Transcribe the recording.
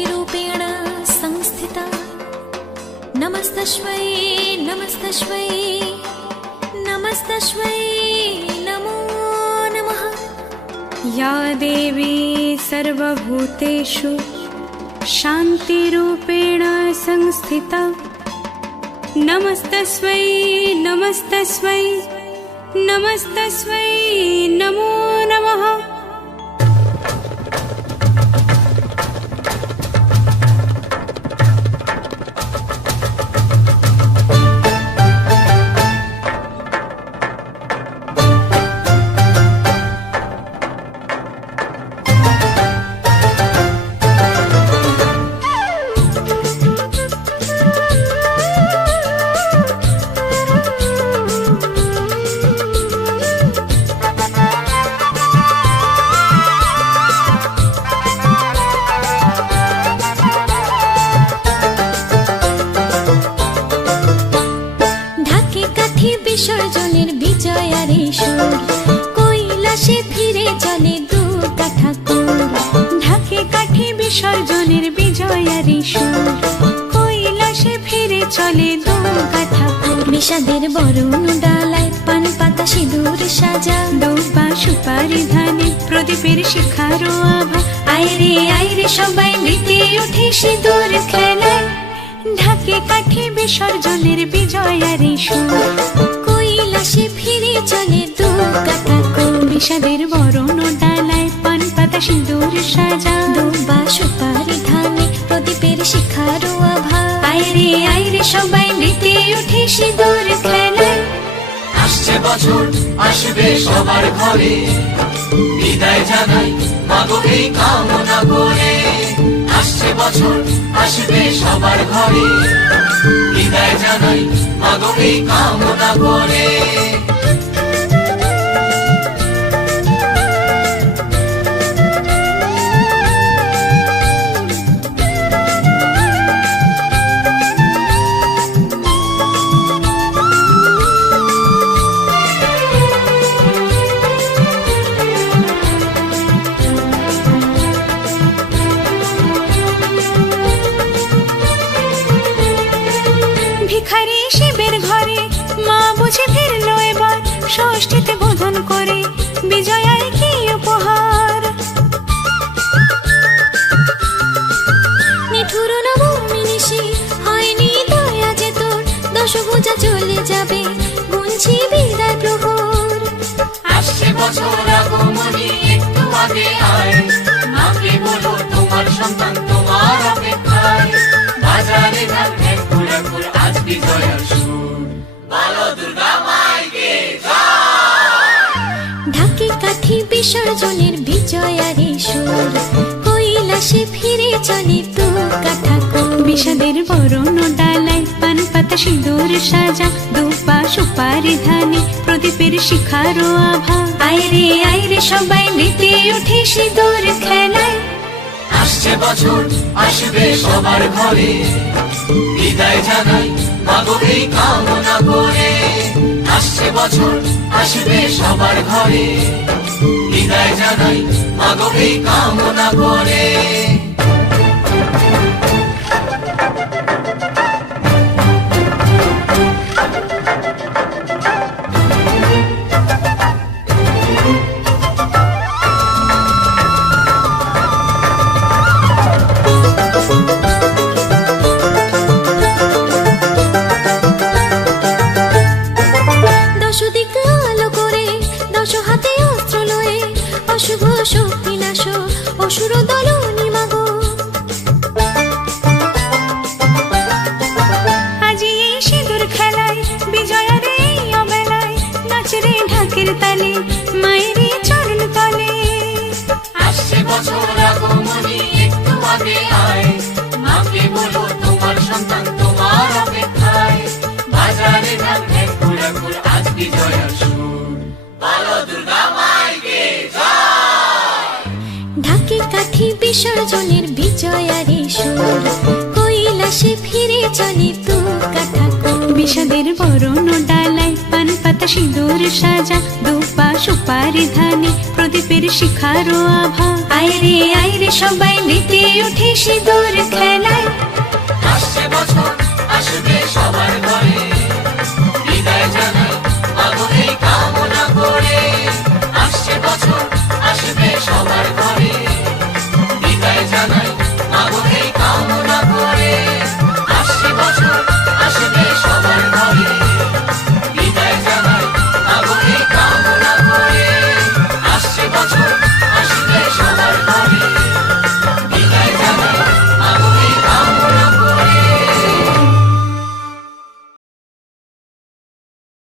शान्तिरूपेण संस्थिता। नमस्तस्मै नमस्तस्मै नमस्तस्मै नमो नमः। या देवी सर्वभूतेषु शान्तिरूपेण संस्थिता। नमस्तस्मै नमस्तस्मै नमस्तस्मै नमो नमः। বিসর্জনের বিজয়ারে সুর কৈলাসে ফিরে চলে দুর্গা ঠাকুর। ঢাকে কাঠি বিসর্জনের বিজয়ারে সুর কৈলাসে ফিরে চলে দুর্গা ঠাকুর। বিষাদের বরণ ডালায় পান পাতা সিঁদুর সাজা, দৌপা সুপারি ধানে প্রদীপের শিখারো আভা। আইরে সবাই মেতে উঠে সিঁদুর খেলায়। ঢাকে কাঠি বিসর্জনের বিজয়ারে সুর কৈলাসে ফিরে চলে দুর্গা ঠাকুর। বিষাদের বরণ ডালায় পান পাতা সিঁদুর সাজা, দুর্বা সুপারি ধানে প্রদীপের শিখারো আভা। আইরে সবাই মেতে উঠে সিঁদুর খেলায়। আসছে বছর আসবে সবার ঘরে, বিদায় জানাই মাগো এই কামনা করে। আসছে বছর আসবে সবার ঘরে, বিদায় জানাই মাগো এই কামনা করে। ভিখারি শিবের ঘরে মা বুঝে ফিরলো এবার, ষষ্ঠীতে বোধন করে বিজয়ায় কি উপহার। নিঠুর নবমী নিশি হয়নি দয়া যে তোর, দশভুজা চলে যাবে গুনছি বিদায় প্রহর। আসছে বছর আগমনী একটু আগে আয়, মাকে বলো তোমার সন্তান তোমার অপেক্ষায়। বাজারে ধান ঘুরে আজ বিজয়ার সুর, বলো দুর্গা মাইকে জয়। ঢাকে কাঠি বিসর্জনের বিজয়ারে সুর কৈলাসে ফিরে চলে দুর্গা ঠাকুর। বিষাদের বরণ ডালায় পান পাতা সিঁদুর সাজা, দুপা সুপারি ধানে প্রদীপের শিখারো আভা। আইরে সবাই মেতে উঠে সিঁদুর খেলায়। আসছে বছর আসবে সবার ঘরে, বিদায় জানাই মাগো এই কামনা করে। আসছে বছর আসবে সবার ঘরে, বিদায় জানাই মাগো এই কামনা করে। অশুভ শক্তি নাশ অসুর দলনি মাগো। আজি এই সিঁদুর খেলায় বিজয়ারে অবেলায়, নাচরে ঢাকের তালে মায়ের চরণ তলে। আসছে বছর আগমনী একটু আগে আয়, মাকে বলো তোমার সন্তান তোমার অপেক্ষায়। বাজারে ধান ঘুরে আজ বিজয়ার সুর, বলো দুর্গা মাইকে জয়। ঢাকে কাঠি বিসর্জনের বিজয়ারে সুর কৈলাসে ফিরে চলে দুর্গা ঠাকুর। বিষাদের বরণ ডালায় পান পাতা সিঁদুর সাজা, দুপা সুপারি ধানে প্রদীপের শিখারো আভা। আইরে ঘিরে সবাই মেতে ওঠে সিঁদুর খেলায়। আসছে বছর আসবে সবার ঘরে